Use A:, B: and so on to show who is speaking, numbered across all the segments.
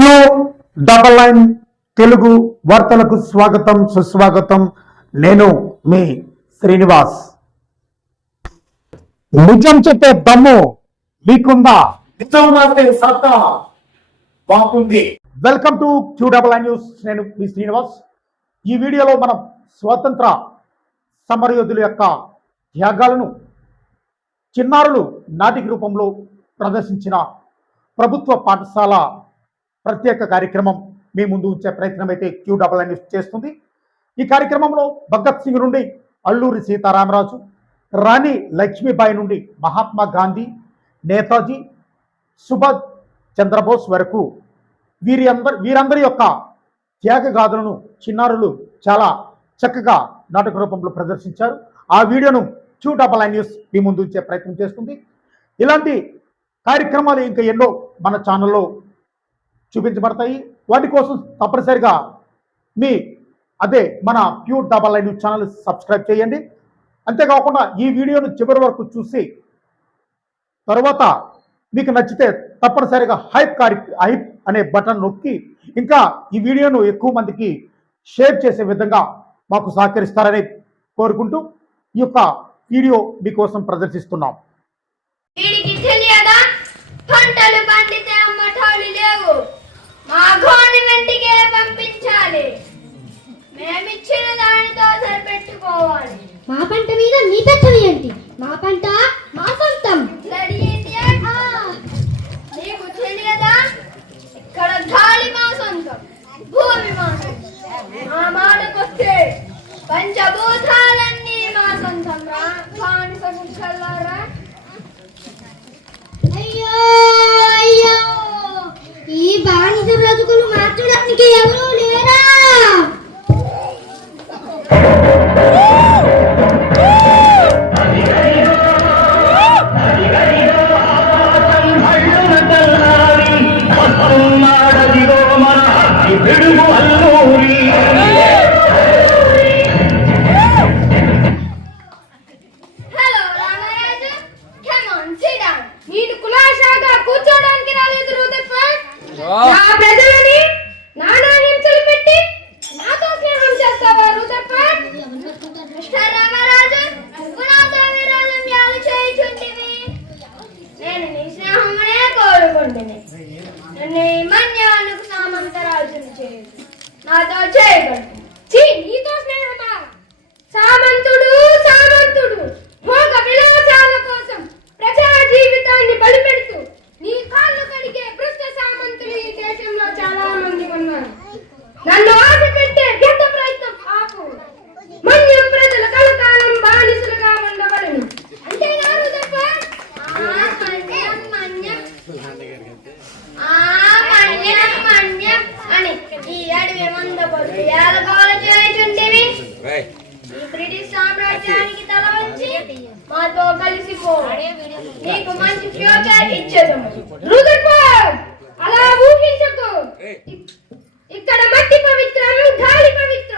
A: Queue double line Telugu వార్తలకు స్వాగతం సుస్వాగతం. నేను మీ శ్రీనివాస్. నిజం చెప్పే దమ్ము మీకుందా?
B: బాగుంది.
A: Welcome to Q double news నేను మీ శ్రీనివాస్. ఈ వీడియోలో మనం స్వాతంత్ర సమరయోధుల యొక్క త్యాగాలను చిన్నారులు నాటిక రూపంలో ప్రదర్శించిన ప్రభుత్వ పాఠశాల ప్రత్యేక కార్యక్రమం మీ ముందు ఉంచే ప్రయత్నం అయితే క్యూ డబల్ ఐ న్యూస్ చేస్తుంది. ఈ కార్యక్రమంలో భగత్ సింగ్ నుండి అల్లూరి సీతారామరాజు రాణి లక్ష్మీబాయి నుండి మహాత్మా గాంధీ నేతాజీ సుభాష్ చంద్రబోస్ వరకు వీరి అందరి వీరందరి యొక్క త్యాగగాథలను చిన్నారులు చాలా చక్కగా నాటక రూపంలో ప్రదర్శించారు. ఆ వీడియోను క్యూ డబల్ ఐ న్యూస్ మీ ముందు ఉంచే ప్రయత్నం చేస్తుంది. ఇలాంటి కార్యక్రమాలు ఇంకా ఎన్నో మన ఛానల్లో చూపించబడతాయి. వాటి కోసం తప్పనిసరిగా మీ అదే మన pure double I news channel subscribe చేయండి. అంతేకాకుండా ఈ వీడియోను చివరి వరకు చూసి తర్వాత మీకు నచ్చితే తప్పనిసరిగా హైప్ కారి హైప్ అనే బటన్ నొక్కి ఇంకా ఈ వీడియోను ఎక్కువ మందికి షేర్ చేసే విధంగా మాకు సహకరిస్తారని కోరుకుంటూ ఈ యొక్క వీడియో మీకోసం ప్రదర్శిస్తున్నాం.
C: తెలియదా? పంటలు పండితే అమ్మటాలు లేవు. మా
D: పంట మీద మీ పెత్తనం ఏంటి? మా పంట మా సొంతం.
C: Bloody idiot. నీకు తెలియదా ఇక్కడ గాలి మా సొంతం. భూమి మా సొంతం. మా మాటకొస్తే పంచభూతాలన్నీ మా సొంతం రా. బానిస కుక్కలారా
D: అయ్యో అయ్యో. ఈ బానిస బ్రతుకులు మార్చడానికి ఎవరూ
C: ಬಿಡುವು నాతో చేయబడు చీ నీతో స్నేహమా? సామంతుడు సామంతుడు భోగ విలాసాల కోసం ప్రజా జీవితాన్ని బలిపెడుతూ నీ కాళ్ళు కడిగే భ్రష్ట సామంతులు ఈ దేశంలో చాలా మంది ఉన్నారు. రూదర్ఫోర్డ్ అలా ఊహించకు. ఇక్కడ మట్టి పవిత్రం గాలి పవిత్రం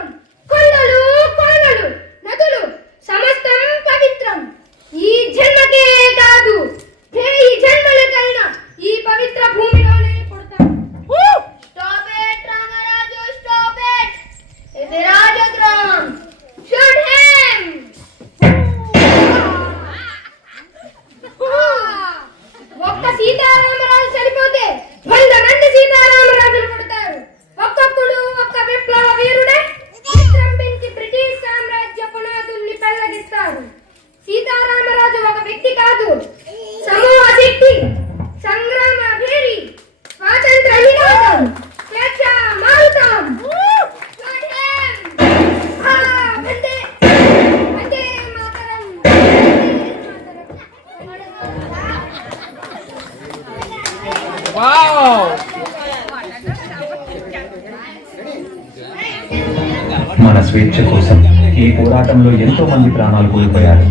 E: మన స్వేచ్ఛ కోసం ఈ పోరాటంలో ఎంతో మంది ప్రాణాలు కోల్పోయారు.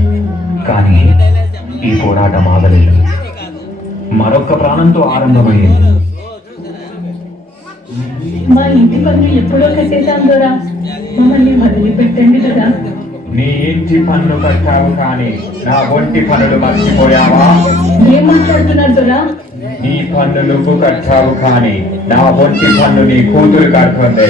E: కానీ ఈ పోరాటం ఆగలేదు. మరొక ప్రాణంతో ఆరంభమయ్యింది.
F: మా ఇంటి పన్ను ఎప్పుడో కట్టేశాం మమ్మల్ని వదిలిపెట్టండి కదా
G: నీ ఇంటి కట్టావు కానీ నా ఒంటి పనులు మర్చిపోయావా?
F: ఏం మాట్లాడుతున్నారు
G: నీ పన్ను నువ్వు కట్టావు కానీ నా ఒంటి పన్ను నీ కూతురు కడుతుంది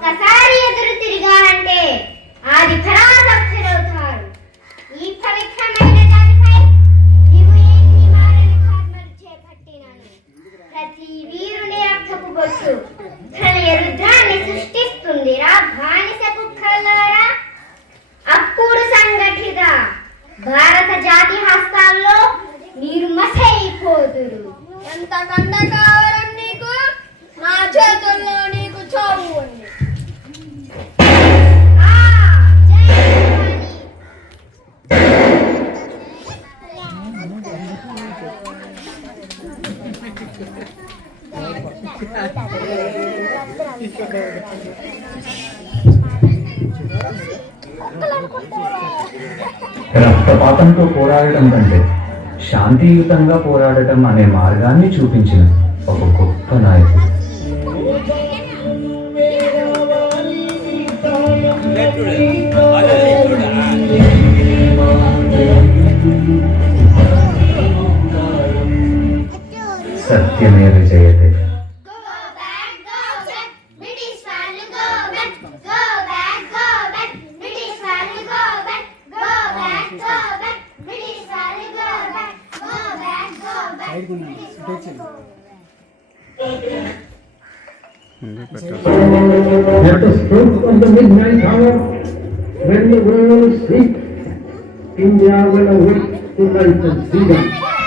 D: ఒక్కసారి ఎదురు
C: తిరిగా
D: అంటే అది ఖరా
E: రక్తపాతంతో పోరాడటం కంటే శాంతియుతంగా పోరాడటం అనే మార్గాన్ని చూపించిన ఒక గొప్ప నాయకుడు. సత్యమేవ
H: At the stroke of the midnight hour, when the world sleeps, India will awake to light and freedom.